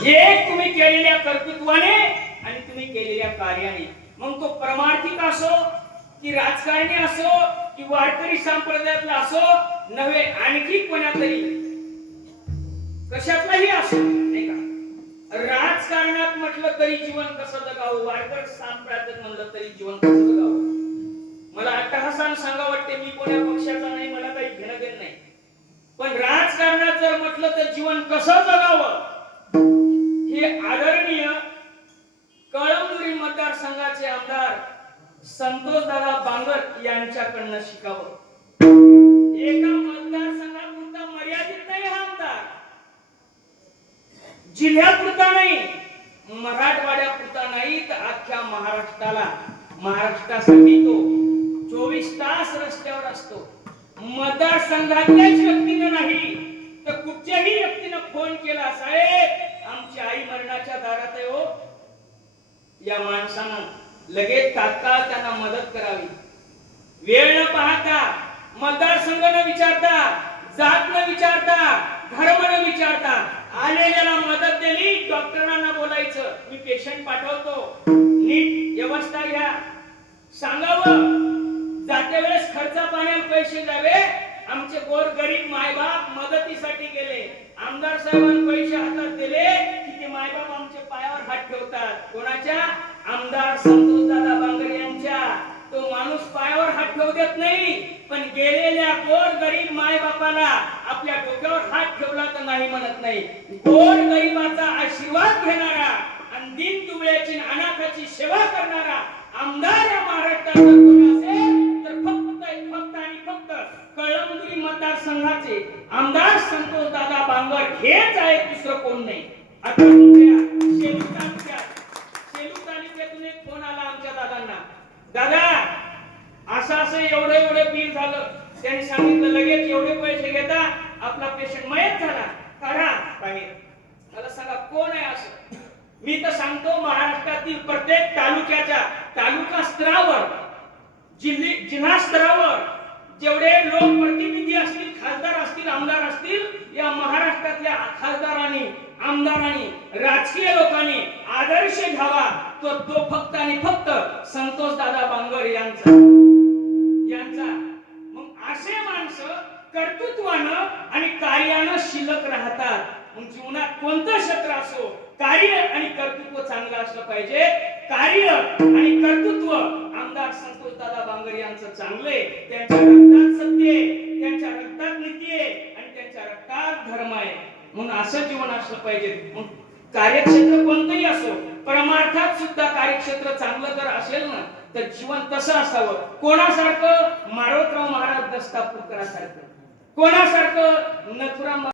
एक तुम्ही केलेल्या कर्तृत्वाने आणि तुम्ही केलेल्या कार्याने. मग तो परमार्थिक असो की राजकारणी असो की वारकरी संप्रदायातला असो नव्हे आणखी कोणातरी कशातलाही असो नाही का. राजकारणात म्हटलं तरी जीवन कसं जगावं, वारकरी संप्रदायात म्हणलं तरी जीवन कसं जगावं. मला अट्टहासाने सांगा वाटते मी कोणा पक्षाचा नाही, मला काही घेणं देणं नाही, पण राजकारणात जर म्हटलं तर जीवन कसं जगावं हे आदरणीय कळमनुरी मतदारसंघाचे आमदार संतोष दादा बांगर यांच्याकडनं शिकावं. एका मतदारसंघापुरता मर्यादित नाही हा आमदार, जिल्ह्यापुरता नाही, मराठवाड्यापुरता नाही तर अख्ख्या महाराष्ट्रासाठी तो 24 तास रस्त्यावर असतो. मतदारसंघातल्याच व्यक्तीने नाही तर कुठच्याही व्यक्तीने फोन केला, साहेब आमची आई मरणाच्या दारात आहे हो, या माणसानं लगेच तात्काळ त्यांना मदत करावी. वेळ न पाहता, मतदारसंघ न विचारता, जात न विचारता, धर्म न विचारता आलेल्याला मदत दिली. डॉक्टरांना बोलायचं मी पेशंट पाठवतो, नीट व्यवस्था घ्या, सांगावं जाते वेळेस खर्चा पाण्याला पैसे द्यावे. आमचे गोर गरीब मायबाप मदतीसाठी गेले, आमदार साहेबांनी पैसे हातात दिले की ते मायबाप आमचे पायावर हात ठेवतात. कोणाच्या? आमदार संतोष दादा बांगर यांच्या. तो माणूस पायावर हात ठेवू देत नाही, पण गेलेल्या गोर गरीब मायबापाला आपल्या डोक्यावर हात ठेवला तर नाही म्हणत नाही. गोर गरीबाचा आशीर्वाद घेणारा आणि दीन दुबळ्याची अनाथाची सेवा करणारा आमदार या महाराष्ट्रात कोणी असेल तर फक्त आणि फक्त कळमनुरी मतदारसंघाचे आमदार संतोष दादा बांगर हेच आहेत, दुसरं कोण नाही. आता सेलू तालुक्यातून एक फोन आला आमच्या दादांना, दादा असं एवढे बिल झालं, त्यांनी सांगितलं लगेच एवढे पैसे घेता आपला पेशंट मयत झाला, काढा बाहेर. मला सांगा कोण आहे असं? मी तर सांगतो महाराष्ट्रातील प्रत्येक तालुका स्तरावर, जिल्हा स्तरावर जेवढे लोकप्रतिनिधी असतील, खासदार असतील, आमदार असतील, या महाराष्ट्रातल्या खासदारांनी, आमदारांनी, राजकीय लोकांनी आदर्श घ्यावा तो फक्त आणि फक्त संतोष दादा बांगर यांचा. मग असे माणसं कर्तृत्वानं आणि कार्यानं शिल्लक राहतात. मग जीवनात कोणतं क्षेत्र असो, कार्य आणि कर्तृत्व चांगलं असलं पाहिजे. कार्य आणि कर्तृत्व आमदार संतोष दादा बांगर यांचं चांगले, त्यांच्या रक्तात सत्य आहे, त्यांच्या रक्तात नीती आहे आणि त्यांच्या रक्तात धर्म आहे. म्हणून असं जीवन असलं पाहिजे. मग कार्यक्षेत्र कोणतंही असो, परमार्थात सुद्धा कार्यक्षेत्र चांगलं जर असेल ना तर जीवन तसं असावं. कोणासारखं? मारोतराव महाराज दस्तापूरकरासारखं, कोणासारखं? नथुराम